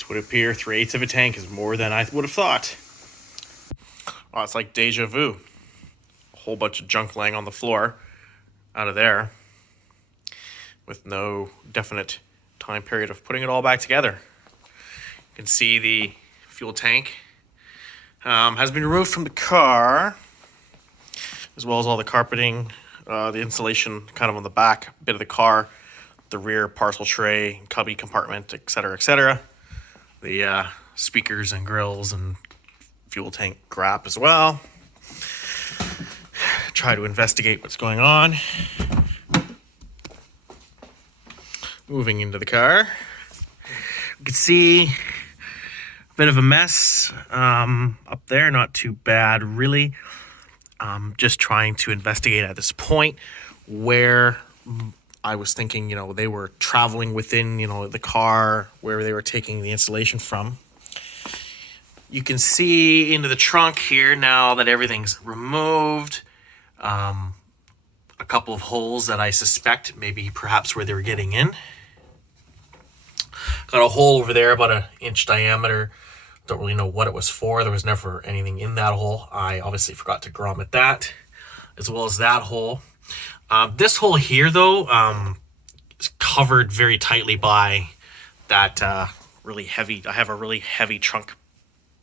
It would appear 3/8 of a tank is more than I would have thought. Oh, it's like deja vu. A whole bunch of junk laying on the floor out of there with no definite time period of putting it all back together. You can see the fuel tank has been removed from the car, as well as all the carpeting, the insulation kind of on the back bit of the car, the rear parcel tray, cubby compartment, etc., etc. The speakers and grills and fuel tank grab as well. Try to investigate what's going on. Moving into the car, you can see a bit of a mess up there. Not too bad, really. Just trying to investigate at this point where I was thinking, they were traveling within, the car, where they were taking the insulation from. You can see into the trunk here now that everything's removed. A couple of holes that I suspect maybe perhaps where they were getting in. Got a hole over there about 1 inch diameter. Don't really know what it was for. There was never anything in that hole. I obviously forgot to grommet that, as well as that hole. This hole here, though, is covered very tightly by that really heavy. I have a really heavy trunk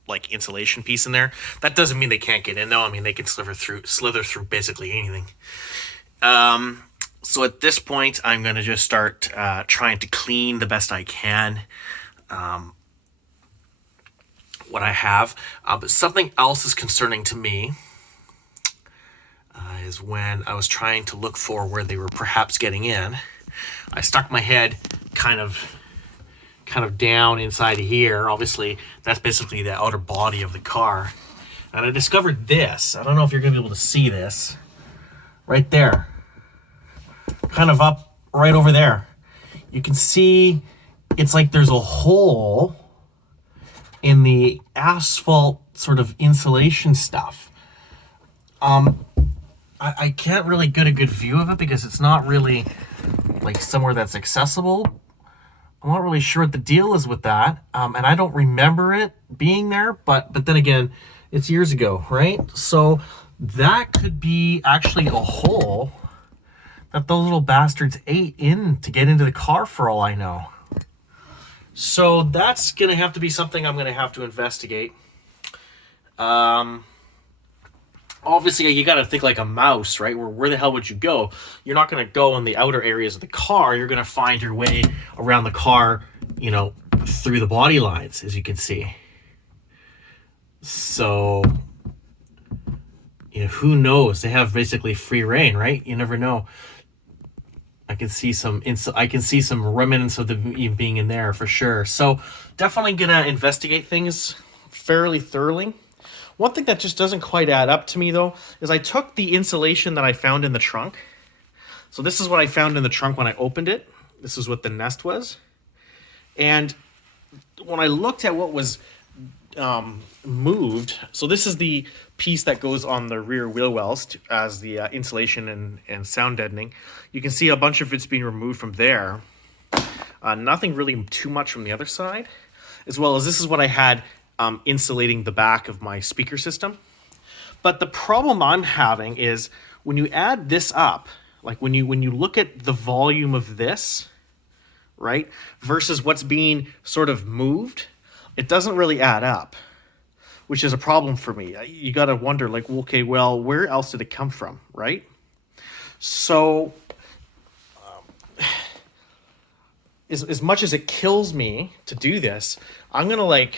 like insulation piece in there. That doesn't mean they can't get in, though. I mean, they can slither through basically anything. So at this point, I'm going to just start trying to clean the best I can what I have. But something else is concerning to me is when I was trying to look for where they were perhaps getting in. I stuck my head kind of down inside of here. Obviously, that's basically the outer body of the car. And I discovered this. I don't know if you're going to be able to see this. Right there. Kind of up right over there. You can see it's like there's a hole in the asphalt sort of insulation stuff. I can't really get a good view of it because it's not really like somewhere that's accessible. I'm not really sure what the deal is with that. And I don't remember it being there, but then again, it's years ago, right? So that could be actually a hole that those little bastards ate in to get into the car for all I know. So that's going to have to be something I'm going to have to investigate. Obviously, you got to think like a mouse, right? Where the hell would you go? You're not going to go in the outer areas of the car. You're going to find your way around the car, through the body lines, as you can see. So, who knows? They have basically free reign, right? You never know. I can see some remnants of them even being in there for sure. So definitely gonna investigate things fairly thoroughly. One thing that just doesn't quite add up to me though is I took the insulation that I found in the trunk. So this is what I found in the trunk when I opened it. This is what the nest was. And when I looked at what was moved, so this is the piece that goes on the rear wheel wells as the insulation and sound deadening. You can see a bunch of it's being removed from there. Nothing really too much from the other side, as well as this is what I had insulating the back of my speaker system. But the problem I'm having is when you add this up, like when you look at the volume of this, right, versus what's being sort of moved, it doesn't really add up, which is a problem for me. You got to wonder, like, okay, well, where else did it come from, right? So, as much as it kills me to do this, I'm going to,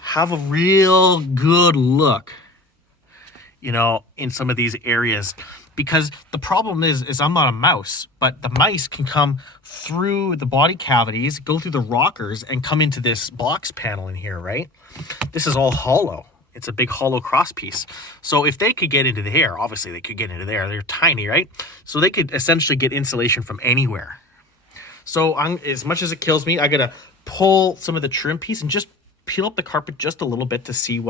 have a real good look, in some of these areas. Because the problem is I'm not a mouse, but the mice can come through the body cavities, go through the rockers, and come into this box panel in here, right? This is all hollow. It's a big hollow cross piece. So if they could get into the hair, obviously they could get into there. They're tiny, right? So they could essentially get insulation from anywhere. So as much as it kills me, I got to pull some of the trim piece and just peel up the carpet just a little bit to see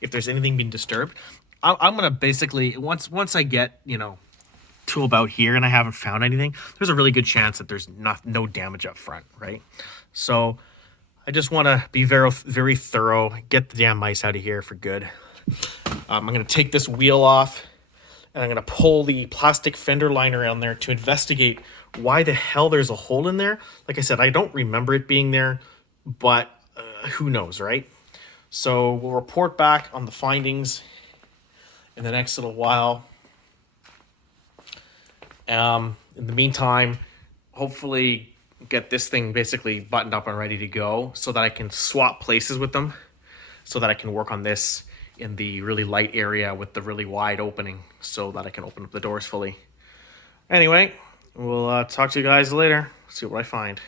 if there's anything being disturbed. I'm going to basically, once I get, to about here and I haven't found anything, there's a really good chance that there's no damage up front, right? So I just want to be very, very thorough, get the damn mice out of here for good. I'm going to take this wheel off, and I'm going to pull the plastic fender liner on there to investigate why the hell there's a hole in there. Like I said, I don't remember it being there, but who knows, right? So we'll report back on the findings in the next little while. In the meantime, hopefully get this thing basically buttoned up and ready to go so that I can swap places with them, so that I can work on this in the really light area with the really wide opening so that I can open up the doors fully. Anyway, we'll talk to you guys later, see what I find.